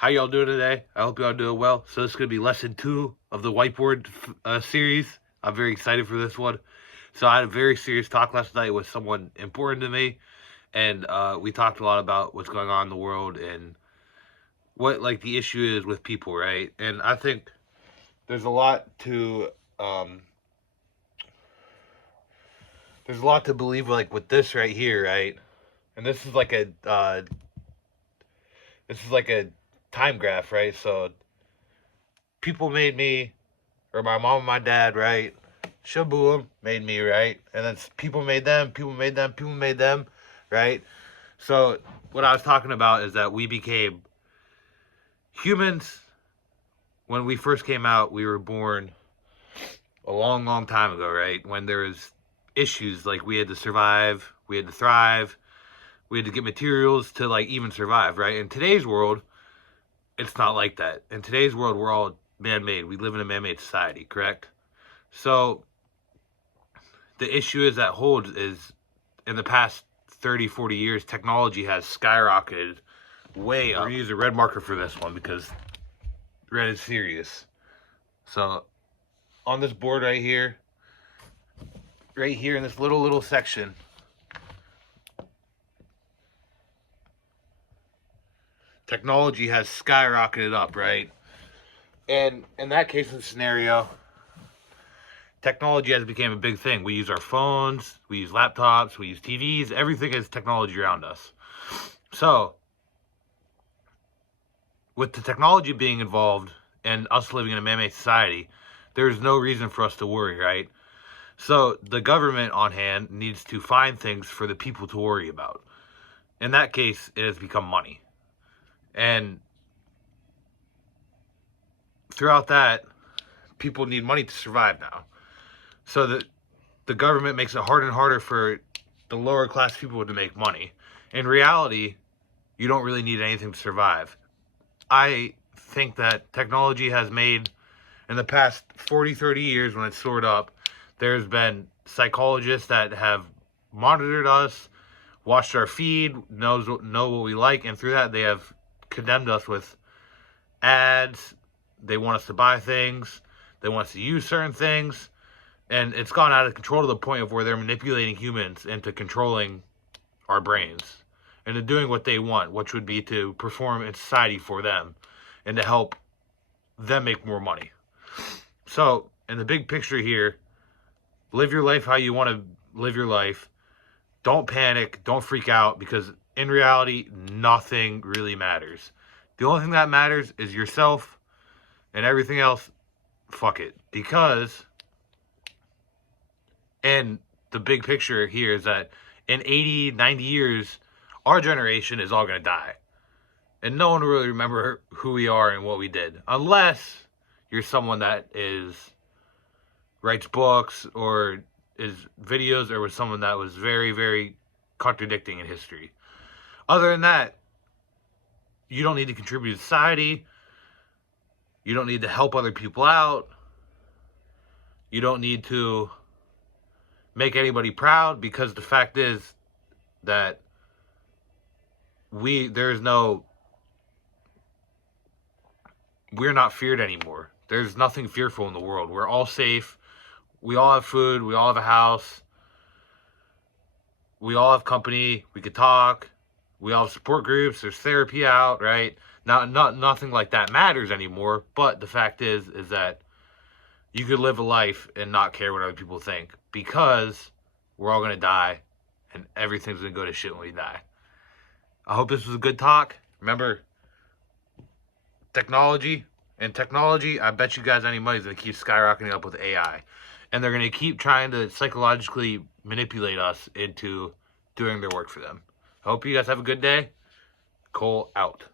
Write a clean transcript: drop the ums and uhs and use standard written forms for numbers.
How y'all doing today? I hope y'all doing well. So this is going to be lesson 2 of the whiteboard series. I'm very excited for this one. So I had a very serious talk last night with someone important to me, and we talked a lot about what's going on in the world and what like the issue is with people, right? And I think there's a lot to believe like with this right here, right? And this is like a time graph, right? So people made me, or my mom and my dad, right? Shaboom made me, right? And then people made them, people made them, people made them, right? So what I was talking about is that we became humans. When we first came out, we were born a long, long time ago, right? When there was issues, like we had to survive, we had to thrive, we had to get materials to like even survive, right? In today's world, it's not like that. In today's world, we're all man-made. We live in a man-made society, correct? So the issue is that holds is in the past 30, 40 years, technology has skyrocketed way up. We're going to use a red marker for this one because red is serious. So on this board right here in this little section, technology has skyrocketed up, right? And in that case of scenario, technology has become a big thing. We use our phones, we use laptops, we use TVs, everything is technology around us. So, with the technology being involved and us living in a man-made society, there's no reason for us to worry, right? So, the government on hand needs to find things for the people to worry about. In that case, it has become money. And throughout that, people need money to survive now. So the government makes it harder and harder for the lower class people to make money. In reality, you don't really need anything to survive. I think that technology has made, in the past 40, 30 years when it's soared up, there's been psychologists that have monitored us, watched our feed, know what we like, and through that they have condemned us with ads. They want us to buy things. They want us to use certain things. And it's gone out of control to the point of where they're manipulating humans into controlling our brains and to doing what they want, which would be to perform in society for them and to help them make more money. So, in the big picture here, live your life how you want to live your life. Don't panic. Don't freak out, because in reality, nothing really matters. The only thing that matters is yourself, and everything else, fuck it. Because, and the big picture here is that in 80, 90 years, our generation is all going to die. And no one will really remember who we are and what we did. Unless you're someone that writes books or is videos, or was someone that was very, very contradicting in history. Other than that, you don't need to contribute to society. You don't need to help other people out. You don't need to make anybody proud, because the fact is that we're not feared anymore. There's nothing fearful in the world. We're all safe. We all have food. We all have a house. We all have company. We could talk. We all have support groups. There's therapy out, right? Nothing like that matters anymore. But the fact is that you could live a life and not care what other people think, because we're all going to die and everything's going to go to shit when we die. I hope this was a good talk. Remember, technology, I bet you guys any money is going to keep skyrocketing up with AI. And they're going to keep trying to psychologically manipulate us into doing their work for them. I hope you guys have a good day. Cole out.